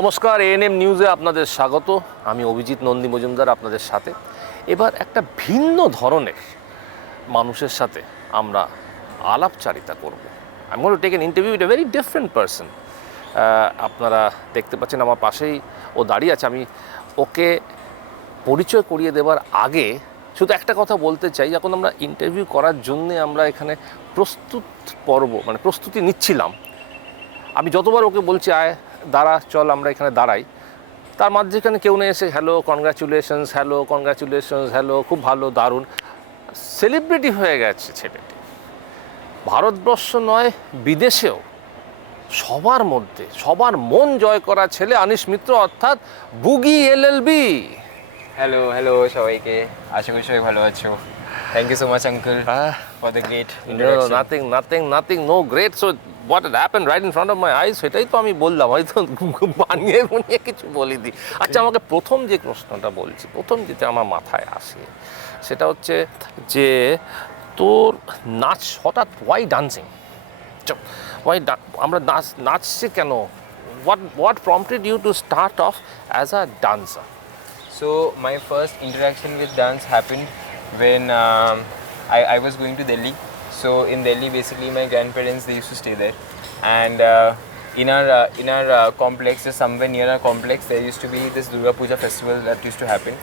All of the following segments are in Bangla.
নমস্কার, এএনএম নিউজে আপনাদের স্বাগত। আমি অভিজিৎ নন্দী মজুমদার আপনাদের সাথে। এবার একটা ভিন্ন ধরনের মানুষের সাথে আমরা আলাপচারিতা করব। আমি going to take an interview with a very different person. আপনারা দেখতে পাচ্ছেন আমার পাশেই ও দাঁড়িয়ে আছে। আমি ওকে পরিচয় করিয়ে দেওয়ার আগে শুধু একটা কথা বলতে চাই। যখন আমরা ইন্টারভিউ করার জন্যে আমরা এখানে প্রস্তুতি নিচ্ছিলাম, আমি যতবার ওকে বলছি আয় দাঁড়া, চল আমরা এখানে দাঁড়াই, তার মাঝখানে কেউ না এসে হ্যালো কনগ্রাচুলেশনস, হ্যালো খুব ভালো, দারুণ। সেলিব্রিটি হয়ে গেছে ছেলেটি। ভারতবর্ষ নয়, বিদেশেও সবার মধ্যে সবার মন জয় করা ছেলে আনিশ মিত্র, অর্থাৎ বুগি এলএলবি। হ্যালো সবাইকে, আশা করি সবাই ভালো আছো। Thank you so much uncle for the great introduction. Nothing no great. So what happened right in front of my eyes, সেটাই তো আমি বললাম, হয়তো বানিয়ে কিছু বলে দিই। আচ্ছা, আমাকে প্রথম যে প্রশ্নটা বলছি, প্রথম যেটা আমার মাথায় আসে সেটা হচ্ছে যে তোর নাচ হঠাৎ ওয়াই ডান্সিং, আমরা নাচছি কেন? What prompted you to start off as a dancer? So my first interaction with dance happened when I was going to Delhi. So in Delhi, basically my grandparents, they used to stay there, and in our complex, just somewhere near our complex, there used to be this Durga Puja festival that used to happen.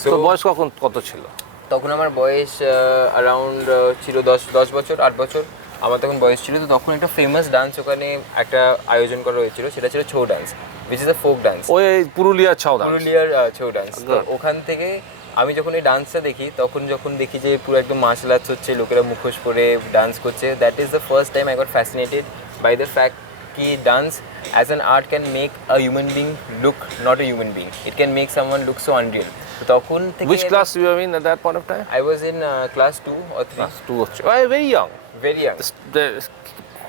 So বয়স কত ছিল তখন? আমার বয়স অ্যারাউন্ড ছিল 10 বছর, 8 বছর আমার তখন বয়স ছিল। তো তখন একটা ফেমাস ডান্স ওখানে একটা আয়োজন করা হয়েছিল, সেটা ছিল Chhau dance, which is a folk dance. ওই পুরুলিয়ার ছৌ ডান্স। তো ওখান থেকে আমি যখন এই ডান্সটা দেখি, যখন দেখি যে পুরো একদম মার্শাল আর্টস হচ্ছে, লোকেরা মুখোশ পরে ডান্স করছে, that is the first time I got fascinated by the fact কি dance as an art can make a human being look not a human being, it can make someone look so unreal. তখন থেকে which class you were in at that point of time? I was in class 2 or 3. Class 2 হচ্ছে very young.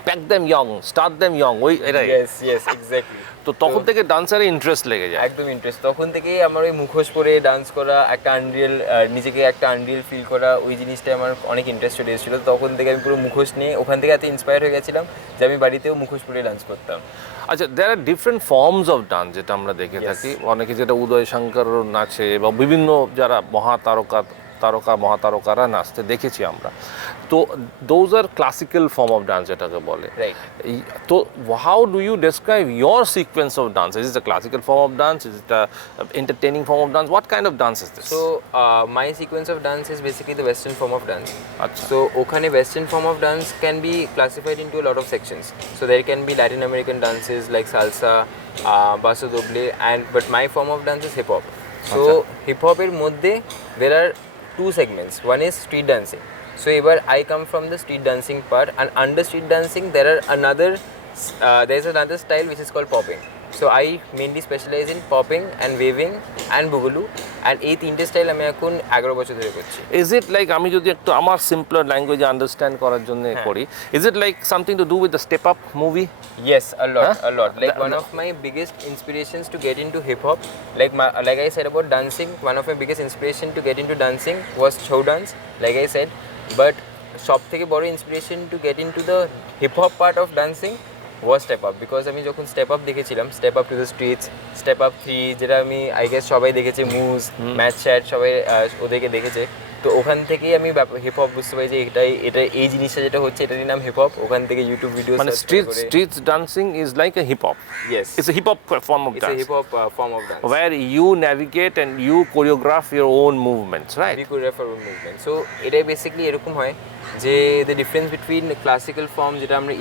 Pack them young, start them young. ওই এটাই। Yes, exactly. তো তখন থেকে ডান্সারে ইন্টারেস্ট লেগে যায়। একদম ইন্টারেস্ট। তখন থেকেই আমার ওই মুখোশ পরে ডান্স করা, একটা আনরিয়েল, নিজেকে একটা আনরিয়েল ফিল করা, ওই জিনিসটা আমার অনেক ইন্টারেস্টেড এসেছিলো। তখন থেকে আমি পুরো মুখোশ নিয়ে ওখান থেকে এত ইন্সপায়ার হয়ে গেছিলাম যে আমি বাড়িতেও মুখোশ পরে ডান্স করতাম। আচ্ছা, দেয়ার আর ডিফারেন্ট ফর্মস অফ ডান্স, যেটা আমরা দেখে থাকি। অনেকে যেটা উদয় শঙ্কর নাচে বা বিভিন্ন যারা মহাতারকারা নাচতে দেখেছি আমরা। তো those are classical form of dance যেটাকে বলে। তো how do you describe your sequence of dance? Is it a classical form of dance? Is it a entertaining form of dance? What kind of dance is this? So my sequence of dance is basically the western form of dance. Achha. So okhane western form of dance can be classified into a lot of sections. So there can be Latin American dances like salsa, paso doble, but my form of dance is hip hop. So hip hop er moddhe there are two segments. One is street dancing. So ebar I come from the street dancing part, and under street dancing there's another style which is called popping. So I mainly specialize in popping and waving and boogaloo, and এই তিনটে স্টাইল আমি এখন 11 বছর ধরে করছি। Is it like, আমি যদি একটু আমার সিম্পলার ল্যাঙ্গুয়েজে আন্ডারস্ট্যান্ড করার জন্য করি, is it like something to do with the step up movie? Yes, a lot. Like one of my biggest inspirations to get into hip hop, like I said about dancing, one of my biggest inspiration to get into dancing was chow dance, like I said, but সব থেকে বড় inspiration to get into the hip hop part of dancing was step up. Because আমি যখন স্টেপ আপ দেখেছিলাম, step up to the streets, step up 3, যেটা আমি আই গেস সবাই দেখেছে, মুজ, ম্যাচ চ্যাট, সবাই ওদেরকে দেখেছে। তো ওখান থেকেই আমি হিপ হপ বুঝতে পারি যে এটা এই জিনিসটা যেটা হচ্ছে এটারই নাম হিপ হপ। ওখান থেকে ইউটিউব ভিডিও, মানে street dancing is like a hip hop. Yes, it's a hip hop form of dance. It's a hip hop form of dance where you navigate and you choreograph your own movements, right? We choreograph our own movements. So এটাই বেসিক্যালি এরকম হয় যে the difference between classical form যেটা আমরা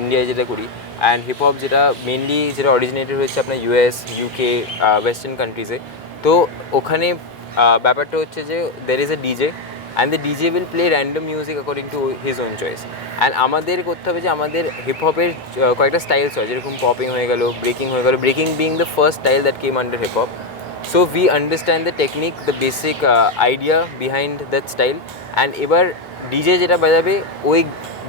ইন্ডিয়ায় যেটা করি, অ্যান্ড হিপ হপ যেটা মেনলি যেটা অরিজিনেটেড হয়েছে আপনার US, UK, ওয়েস্টার্ন কান্ট্রিজে। তো ওখানে ব্যাপারটা হচ্ছে যে there is a DJ, and the DJ will play random music according to his own choice. And আমাদের করতে হবে যে আমাদের হিপ হপের কয়েকটা স্টাইলস হয়, যেরকম পপিং হয়ে গেল, ব্রেকিং হয়ে গেল, breaking being the first style that came under hip hop. So we understand the technique, the basic idea behind that style, and এবার ডিজে যেটা বাজাবে ওই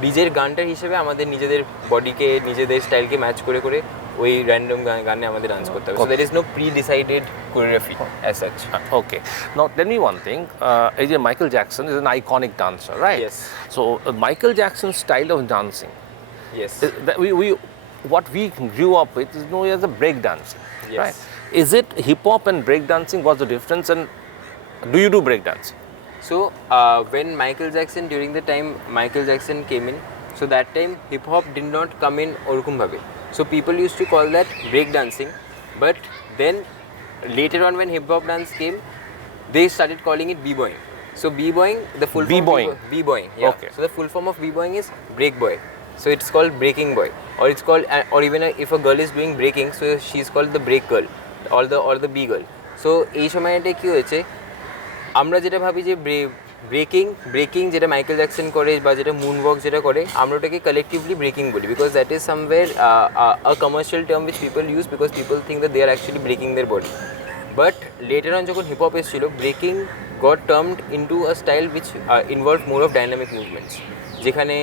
ডিজের গানটার হিসেবে আমাদের নিজেদের বডিকে, নিজেদের স্টাইলকে ম্যাচ করে করে ওই র্যান্ডম গানে আমাদের ডান্স করতে হবে। So there is no pre-decided choreography as such. Okay. Now tell me one thing. Michael Jackson is an iconic dancer, right? Yes. So Michael Jackson's style of dancing. Yes. what we grew up with is known as a break dancing, Yes. right? Is it hip hop and break dancing? What's the difference, and do you do break dancing? So when Michael Jackson, during the time Michael Jackson came in, so that time hip hop did not come in orukum bhabe. So people used to call that break dancing, but then later on when hip hop dance came, they started calling it b-boying. So b-boying, the full form B-boying. b-boying, yeah. Okay. So the full form of b-boying is break boy. So it's called breaking boy, or it's called, or even if a girl is doing breaking, so she's called the break girl, or the b girl. So এই সময়টা কি হয়েছে, আমরা যেটা ভাবি যে ব্রেকিং যেটা মাইকেল জ্যাকসন করে বা যেটা মুন ওয়াক যেটা করে, আমরা ওটাকে কালেকটিভলি ব্রেকিং বলি, because that is somewhere a commercial term which people use, because people think that they are actually breaking their body. But later on যখন হিপ হপ এসেছিল, breaking got termed into a style which involve more of dynamic movements, যেখানে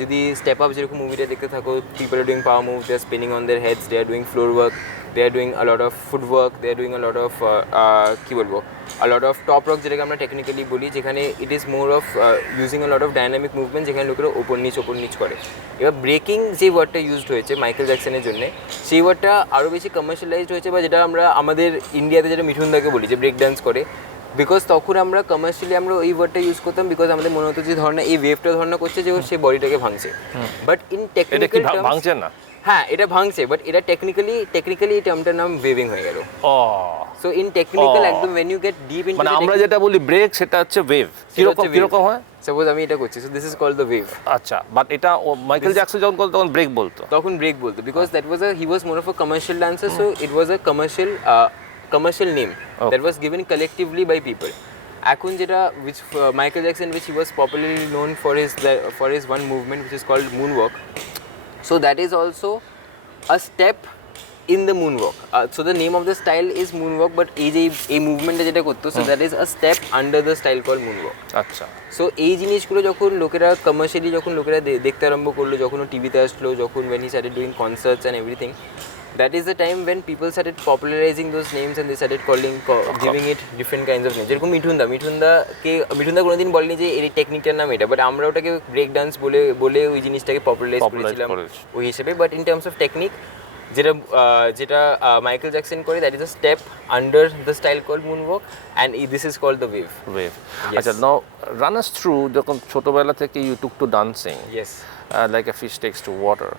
যদি স্টেপ আপ যেরকম মুভিটা দেখতে থাকো, people are doing power move, they are spinning on their heads, they are doing floor work, they are doing a lot of footwork, they are doing a lot of কি বলবো, a lot of top rock যেটাকে আমরা টেকনিক্যালি বলি, যেখানে it is more of using a lot of dynamic movement, যেখানে লোকেরা ওপর নিচ করে। এবার ব্রেকিং যে ওয়ার্ডটা ইউজড হয়েছে মাইকেল জ্যাকসনের জন্য, সেই ওয়ার্ডটা আরও বেশি কমার্শিয়ালাইজড হয়েছে, বা যেটা আমরা আমাদের ইন্ডিয়াতে যেটা মিঠুনদাকে বলি যে ব্রেক ডান্স করে, বিকজ তখন আমরা কমার্শিয়ালি আমরা ওই ওয়ার্ডটা ইউজ করতাম, বিকজ আমাদের মনে হতো যে ধরনের এই ওয়েভটা ধরনা করছে যে সে বডিটাকে ভাঙছে, বাট ইন টেকনিক্যাল টার্মস ভাঙছে না, হ্যাঁ এটা ভাঙছে, বাট এটা টেকনিক্যালি এই টার্মটার নাম ওয়েভিং হয়ে গেল। ও সো ইন টেকনিক্যাল একদম when you get deep into মানে আমরা যেটা বলি ব্রেক, সেটা হচ্ছে ওয়েভ। কিরকম হয়? সাপোজ আমি এটা করছি, so this is called the wave. আচ্ছা, বাট এটা মাইকেল জ্যাকসন যখন করতো তখন ব্রেক বলতো, because that was he was more of a commercial dancer, so it was a commercial name that was given collectively by people. এখন যেটা which Michael Jackson which he was popularly known for his one movement which is called moonwalk, so that is also a step in the moonwalk. So the name of the style is moonwalk, but এই মুভমেন্টটা যেটা করতো, so that is a step under the style called moonwalk. আচ্ছা। সো এই জিনিসগুলো যখন লোকেরা কমার্শিয়ালি দেখতে আরম্ভ করলো, যখন ও টিভিতে আসলো, যখন when he started doing concerts and everything, that is the time when people started popularizing those names and they started giving it different kinds of names. যেরকম মিঠুনদা কোনোদিন বলেনি যে এই টেকনিকটার নাম এটা, বাট আমরা ওটাকে ব্রেক ডান্স বলে ওই জিনিসটাকে পপুলারাইজ করেছিলাম ওই হিসেবে। But in terms of technique যেটা মাইকেল জ্যাকসন করে, that is a step under the style called moonwalk, and this is called the wave. আচ্ছা, নাও রান আস থ্রু, যখন ছোটবেলা থেকে you took to dancing like a fish takes to water,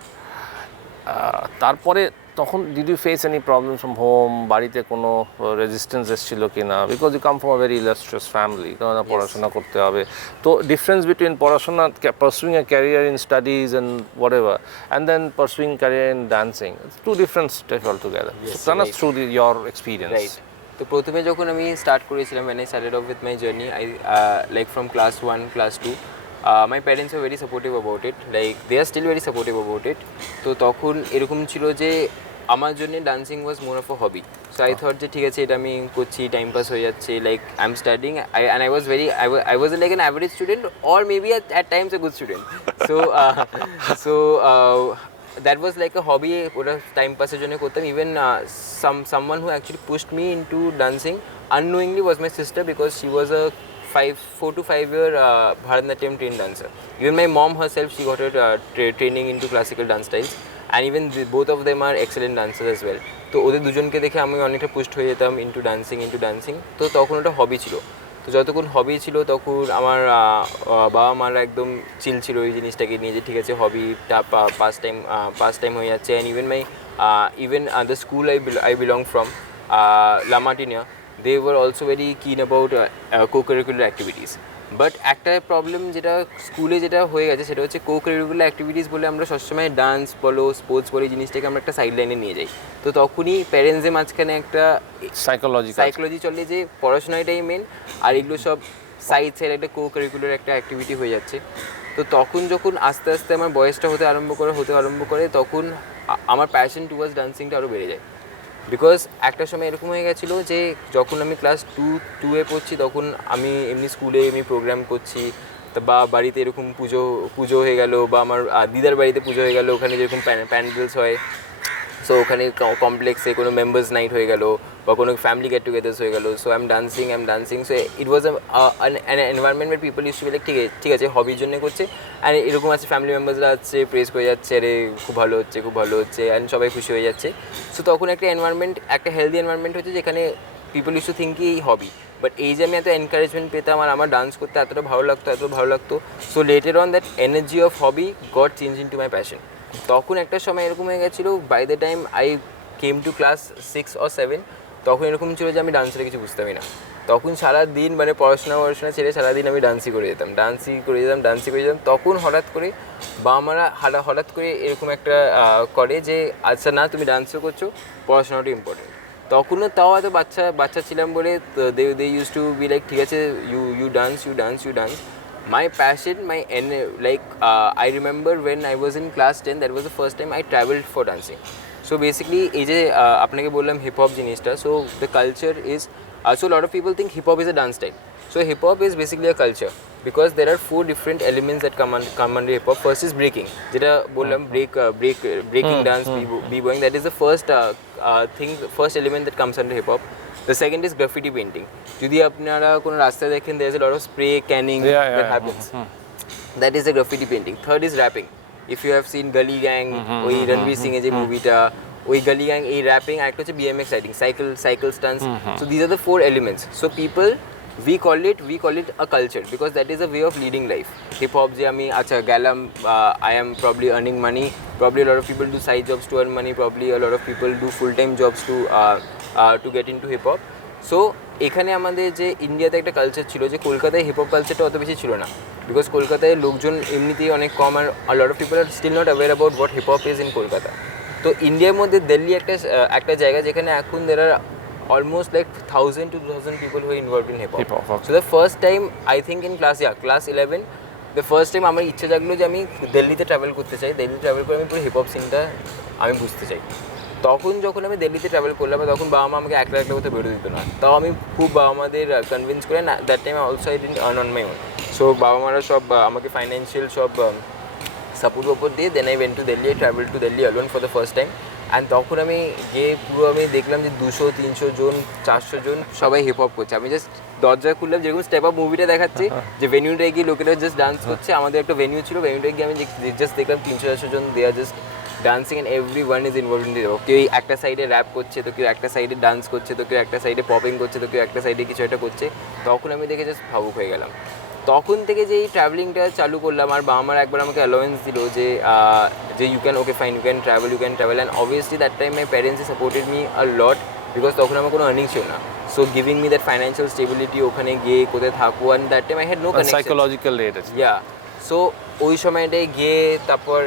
তারপরে তখন did you face any problems from home? বাড়িতে কোনো রেজিস্ট্যান্স এসেছিল কি না? Because you come from a very illustrious family, কারণ পড়াশোনা করতে হবে। তো ডিফারেন্স বিটুইন পড়াশোনা, pursuing a career in studies and whatever, and then pursuing career in dancing, two different step altogether. Run us through your experience. তো প্রথমে যখন আমি স্টার্ট করেছিলাম, when I started off with my journey, I like from class 1, class 2, my parents were very supportive about it, like they are still very supportive about it. তো তখন এরকম ছিল যে আমার জন্য dancing was more of a hobby. So I thought যে ঠিক আছে, এটা আমি করছি, টাইম পাস হয়ে যাচ্ছে, like I am studying, and I was like an average student, or maybe at times a good student. So that was like a hobby, ওটা টাইম পাসের জন্য করতাম। Even someone who actually pushed me into dancing unknowingly was my sister, because she was a 4 to 5 year Bharatanatyam trained dancer. Even my mom herself, she got her training into classical dance styles, and even both of them are excellent dancers as well. তো ওদের দুজনকে দেখে আমি অনেকটা পুস্ট হয়ে যেতাম ইন্টু ডান্সিং। তো তখন ওটা হবি ছিল। তো যতক্ষণ হবি ছিল, তখন আমার বাবা মারা একদম চিল ছিল এই জিনিসটাকে নিয়ে, যে ঠিক আছে হবিটা পাস টাইম হয়ে যাচ্ছে। And even the school I belong from, La Martinia, they were also very keen about co-curricular activities. But একটা প্রবলেম যেটা স্কুলে যেটা হয়ে গেছে, সেটা হচ্ছে কো-কারিকুলার অ্যাক্টিভিটিস বলে আমরা সবসময় ডান্স বলো, স্পোর্টস বলো, এই জিনিসটাকে আমরা একটা সাইড লাইনে নিয়ে যাই। তো তখনই প্যারেন্টসদের মাঝখানে একটা সাইকোলজি চলে যে পড়াশোনাটাই মেন, আর এগুলো সব সাইড একটা কো-কারিকুলার একটা অ্যাক্টিভিটি হয়ে যাচ্ছে। তো তখন যখন আস্তে আস্তে আমার বয়সটা হতে আরম্ভ করে, তখন আমার প্যাশন টুয়ার্ডস ডান্সিংটা আরও বেড়ে যায়। বিকজ একটা সময় এরকম হয়ে গেছিলো যে যখন আমি ক্লাস 2 পড়ছি, তখন আমি এমনি স্কুলে প্রোগ্রাম করছি, বা বাড়িতে এরকম পুজো হয়ে গেল, বা আমার দিদার বাড়িতে পুজো হয়ে গেল, ওখানে যেরকম প্যান্ডেলস হয়, সো ওখানে কমপ্লেক্সে কোনো মেম্বার্স নাইট হয়ে গেল, বা কোনো ফ্যামিলি গেট টুগেদার্স হয়ে গেলো, so I am dancing, so it was an environment where people used to be like ঠিক আছে হবির জন্য করছে, অ্যান্ড এরকম আছে ফ্যামিলি মেম্বার্সরা আছে প্রেস করে যাচ্ছে, আরে খুব ভালো হচ্ছে অ্যান্ড সবাই খুশি হয়ে যাচ্ছে। সো তখন একটা এনভায়রনমেন্ট, একটা হেলদি এনভায়রনমেন্ট হচ্ছে যেখানে পিপল ইউজ টু থিঙ্ক কি হবি, বাট এই যে আমি এত এনকারেজমেন্ট পেতাম আর আমার ডান্স করতে এতটা ভালো লাগতো, so later on that energy of hobby got change into my passion. তখন একটা সময় এরকম হয়ে গেছিলো, by the time I came to class 6 or 7, তখন এরকম ছিল যে আমি ডান্সের কিছু বুঝতামই না। তখন সারাদিন মানে পড়াশোনা ছেড়ে সারাদিন আমি ডান্সই করে যেতাম। তখন হঠাৎ করে বাবা-মারা হঠাৎ করে এরকম একটা করে যে আচ্ছা না তুমি ডান্সও করছো, পড়াশোনাটা ইম্পর্টেন্ট। তখনও তাও এত বাচ্চা ছিলাম বলে they use to be like ঠিক আছে you dance. My passion, I remember when I was in class 10, that was the first time I traveled for dancing. So basically এই যে আপনাকে বললাম হিপ হপ জিনিসটা, so the culture is so a lot of people think hip hop is a dance style. So hip hop is basically a culture because there are 4 different elements that come under hip hop. First is breaking, যেটা বললাম breaking dance, b-boying, that is the first element that comes under hip hop. The second is graffiti painting. যদি আপনারা কোনো রাস্তায় দেখেন there is a lot of spray canning that happens. That is the graffiti painting. Third is rapping. If you have seen Gully Gang, ওই রণবীর সিং এর যে মুভিটা, ওই Gully Gang, এই rapping, আর একটা হচ্ছে BMX riding, cycle stunts. So these are the 4 elements. So people, we call it a culture because that is a way of leading life. Hip hop যে আমি আচ্ছা গেলাম, I am probably earning money. Probably a lot of people do side jobs to earn money. Probably a lot of people do full-time jobs to get into hip hop. So এখানে আমাদের যে ইন্ডিয়াতে একটা কালচার ছিল, যে কলকাতায় হিপ হপ কালচারটা অত বেশি ছিল না, বিকজ কলকাতায় লোকজন এমনিতেই অনেক কম, আর lot of people are still not aware about what hip hop is in Kolkata. তো ইন্ডিয়ার মধ্যে দিল্লি একটা জায়গা যেখানে এখন there are almost like 1000 to 2000 people who involved in hip hop. So the first time I think in class 11, the first time আমার ইচ্ছে জাগলো যে আমি দিল্লিতে ট্রাভেল করতে চাই, দিল্লি ট্রাভেল করে আমি পুরো হিপ হপ সিনটা আমি বুঝতে চাই। তখন যখন আমি দিল্লিতে ট্রাভেল করলাম, তখন বাবা মা আমাকে একলা কোথাও বেরোতে দিত না, তাও আমি খুব বাবা মাদের কনভিন্স করে, না that time also I didn't earn on my own, so বাবা মারা সব আমাকে ফাইন্যান্সিয়াল সব সাপোর্ট দিয়ে then I went to Delhi, I travel to Delhi alone for the first time. And তখন আমি গিয়ে পুরো আমি দেখলাম যে 200-300 জন 400 জন সবাই হিপ হপ করছে। আমি জাস্ট দরজা খুললাম, যেরকম স্টেপ আপ মুভিটা দেখাচ্ছে যে ভেনিউটায় গিয়ে লোকেরা জাস্ট ডান্স করছে, আমাদের একটা ভেনিউ ছিল, ভেনিউটায় গিয়ে আমি জাস্ট দেখলাম 300-400 জন they are just dancing and everyone is involved in the hip hop. কেউ একটা সাইডে র্যাপ করছে, তো কেউ একটা সাইডে ডান্স করছে, তো কেউ একটা সাইডে পপিং করছে, তো কেউ একটা সাইডে কিছু একটা করছে। তখন আমি দেখে জাস্ট ভাবুক হয়ে গেলাম। তখন থেকে যে এই ট্রাভেলিংটা চালু করলাম, আর বাবা মার একবার আমাকে অ্যালাউয়েন্স দিল যে you can fine, you can travel and obviously that time my parents supported me a lot because তখন আমার কোনো আর্নিং ছিল না, so giving me that financial stability, ওখানে গিয়ে কোথায় থাকবো, and that time I had no connection, psychological aid, yeah. So ওই সময়টায় গিয়ে তারপর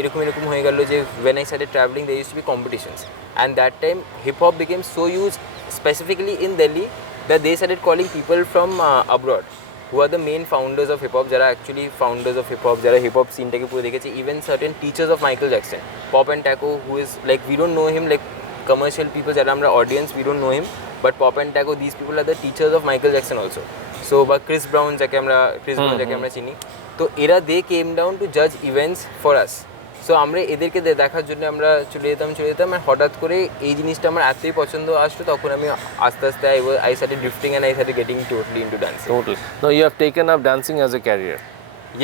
এরকম হয়ে গেল যে when I started traveling there used to be competitions, and that time hip hop became so huge specifically in Delhi that they started calling people from abroad who are the main founders of hip hop, যারা actually founders of hip hop, যারা hip hop scene টাকে পুরো দেখেছে, even certain teachers of Michael Jackson, Pop and Taco, who is like we don't know him like commercial people, যারা আমরা audience we don't know him, but Pop and Taco, these people are the teachers of Michael Jackson also. So বা Chris Brown যাকে আমরা চিনি, তো এরা দে কেম ডাউন টু জাজ ইভেন্টস ফর আস। সো আমরা এদেরকে দেখার জন্য আমরা চলে যেতাম, আর হঠাৎ করে এই জিনিসটা আমার এতই পছন্দ আসতো, তখন আমি আস্তে আস্তে I started drifting and I started getting totally into dancing. Totally. No, you have taken up dancing as a career.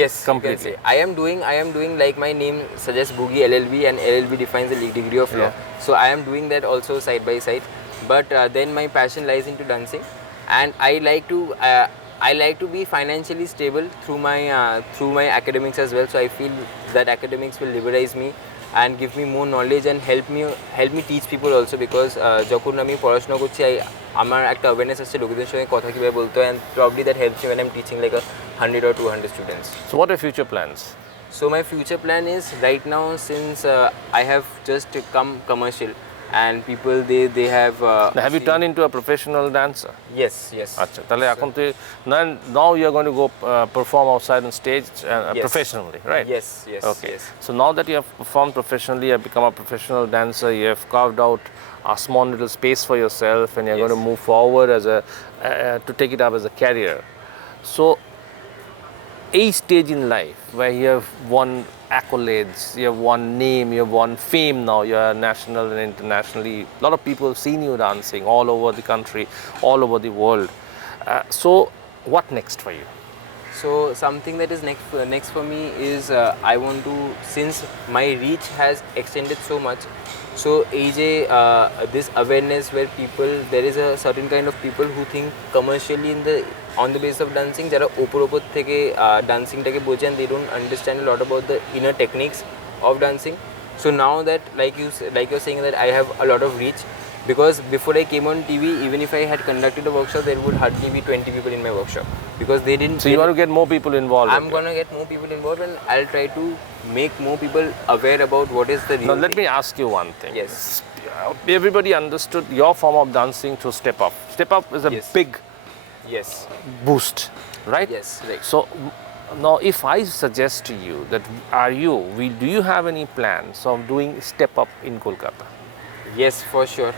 Yes, completely. I am doing like my name suggests Boogie LLB, and LLB defines the degree of law. So I am doing that also side by side, but then my passion lies into dancing, and I like to be financially stable through my academics as well. So I feel that academics will liberalize me and give me more knowledge and help me teach people also, because যখন আমি পড়াশোনা করছি আমার একটা অ্যাওয়ারনেস আছে লোকদের সঙ্গে কথা কীভাবে বলতে হয়, and probably that helps me when I'm teaching like 100 or 200 students. So what are future plans? So my future plan is right now, since I have just come commercial and people they have have you turned into a professional dancer? Yes. আচ্ছা, তাহলে এখন তুই now you are going to go perform outside on stage professionally, right? Yes. Okay. So now that you have performed professionally, you have become a professional dancer, you have carved out a small little space for yourself, and you're going to move forward as to take it up as a career. So a stage in life where you have won accolades, you have won name, you have won fame now, you are national and internationally. A lot of people have seen you dancing all over the country, all over the world. So what next for you? So something that is next for me is I want to, since my reach has extended so much, so AJ, this awareness where people, there is a certain kind of people who think commercially on the basis of dancing, jara opor theke dancing take boche, and they don't understand a lot about the inner techniques of dancing. So now that like you're saying that I have a lot of reach, because before I came on TV, even if I had conducted a workshop, there would hardly be 20 people in my workshop, because they didn't. So you want to get more people involved? I'm gonna get more people involved, and I'll try to make more people aware about what is the real Now let thing. me ask you one thing. Yes. Everybody understood your form of dancing to Step Up. Step Up is a Yes. big Yes. boost, right? Yes. Right. So now if I suggest to you that do you have any plans of doing Step Up in Kolkata? Yes, for sure.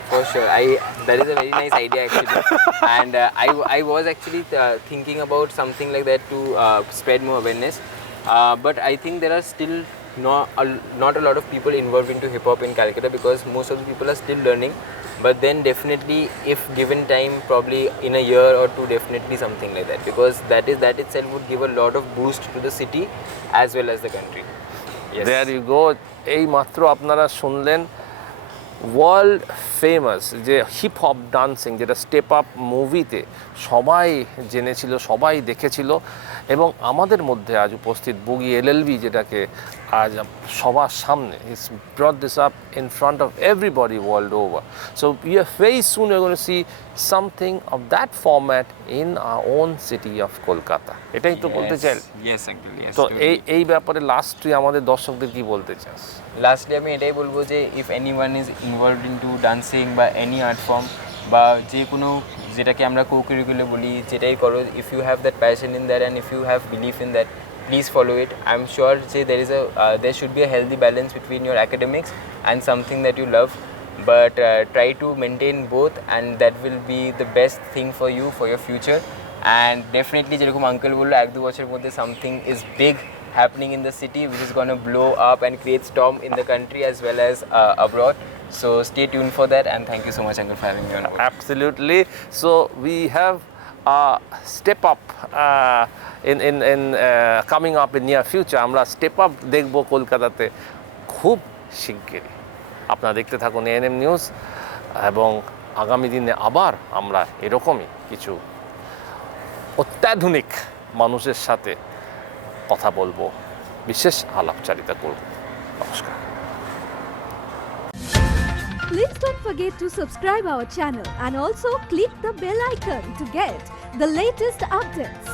That is a very nice idea actually, and I was actually thinking about something like that to spread more awareness. But I think there are still not a lot of people involved into hip hop in Calcutta, because most of the people are still learning. But then definitely, if given time, probably in a year or two, definitely something like that, because that itself would give a lot of boost to the city as well as the country. Yes. There you go. এই মাত্র আপনারা শুনলেন ওয়ার্ল্ড ফেমাস যে হিপ হপ ডান্সিং, যেটা স্টেপ আপ মুভিতে সবাই জেনেছিল, সবাই দেখেছিল, এবং আমাদের মধ্যে আজ উপস্থিত বুগি এলএলবি, যেটাকে আজ সবার সামনে is brought this up in front of everybody world over. So you are very soon you gonna see something of that format in our own city of Kolkata. এটাই তো বলতে চাই। Yes, actually. Yes. তো এই ব্যাপারে লাস্ট তুই আমাদের দর্শকদের কি বলতে চাস? লাস্টলি আমি এটাই বলবো যে if anyone is involved into dancing বা এনি আর্ট ফর্ম বা যে কোনো যেটাকে আমরা কো-কারিকুলার বলি, যেটাই করো, if you have that passion in that and if you have belief in that, please follow it. I'm sure যে there should be a healthy balance between your academics and something that you love, but try to maintain both, and that will be the best thing for you for your future. And definitely যেরকম আঙ্কেল বললো, 1-2 বছরের মধ্যে something is big happening in the city which is going to blow up and create storm in the country as well as abroad. So stay tuned for that, and thank you so much, uncle, for having me on board. Absolutely. So we have Step Up in coming up in near future. আমরা Step Up দেখবো কলকাতাতে খুব শিগগিরই। আপনারা দেখতে থাকুন এএনএম নিউজ, এবং আগামী দিনে আবার আমরা এরকমই কিছু অত্যাধুনিক মানুষের সাথে কথা বলবো, বিশেষ আলাপচারিতা করব। নমস্কার। Please don't forget to subscribe our channel and also click the bell icon to get the latest updates.